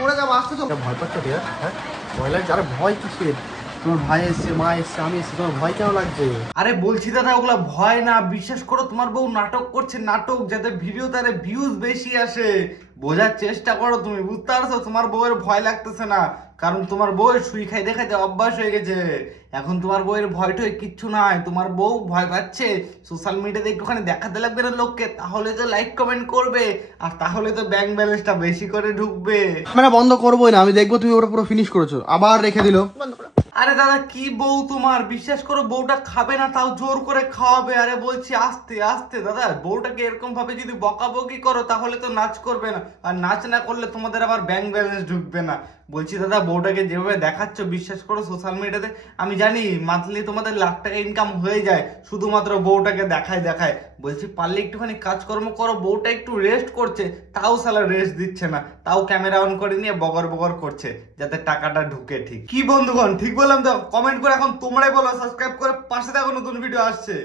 পড়ে যাবো, আসতে তো ভয় পাচ্ছ ঠিক আছে? হ্যাঁ ভয় লাগছে? আরে ভয় কিসের? তোমার ভাই এসছে, মা এসছে, আমি এসছি, তোমার ভয় কেন লাগছে? আরে বলছি দাদা ওগুলা ভয় না, বিশ্বাস করো তোমার বউ নাটক করছে, নাটক, যাতে ভিডিও তারে ভিউজ বেশি আসে। বোঝার চেষ্টা করো, তুমি বুঝতে পারছো তোমার বউয়ের ভয় লাগতেছে না, কারণ তোমার বউয়ের সুই খাই দেখাইতে অভ্যাস হয়ে গেছে। এখন তোমার বউয়ের ভয় টয় কিচ্ছু নাই, তোমার বউ ভয় পাচ্ছে সোশ্যাল মিডিয়াতে একটুখানি দেখাতে লাগবে না লোককে, তাহলে তো লাইক কমেন্ট করবে, আর তাহলে তো ব্যাংক ব্যালেন্সটা বেশি করে ঢুকবে। মানে বন্ধ করবোই না, আমি দেখবো তুমি ওটা পুরো ফিনিশ করেছো, আবার রেখে দিল। আরে দাদা কি বউ তোমার, বিশ্বাস করো বউটা খাবে না তাও জোর করে খাওয়াবে। আরে বলছি আস্তে আস্তে দাদা, বউটাকে এরকম ভাবে যদি বকাবকি করো তাহলে তো নাচ করবে না, আর নাচ না করলে তোমাদের আবার ব্যাংক ব্যালেন্স ঢুকবে না। বলছি দাদা বউটাকে যেভাবে দেখাচ্ছ, বিশ্বাস করো সোশ্যাল মিডিয়াতে আমি জানি মান্থলি তোমাদের লাখ টাকা ইনকাম হয়ে যায় শুধুমাত্র বউটাকে দেখায় দেখায়। বলছি পারলে একটুখানি কাজকর্ম করো, বউটা একটু রেস্ট করছে, তাও সালা রেস্ট দিচ্ছে না, তাও ক্যামেরা অন করে নিয়ে বগর বগর করছে যাতে টাকাটা ঢুকে। ঠিক কি বন্ধুগণ, ঠিক বললাম তো? কমেন্ট করে এখন তোমরাই বলো, সাবস্ক্রাইব করে পাশে দেখো, নতুন ভিডিও আসছে।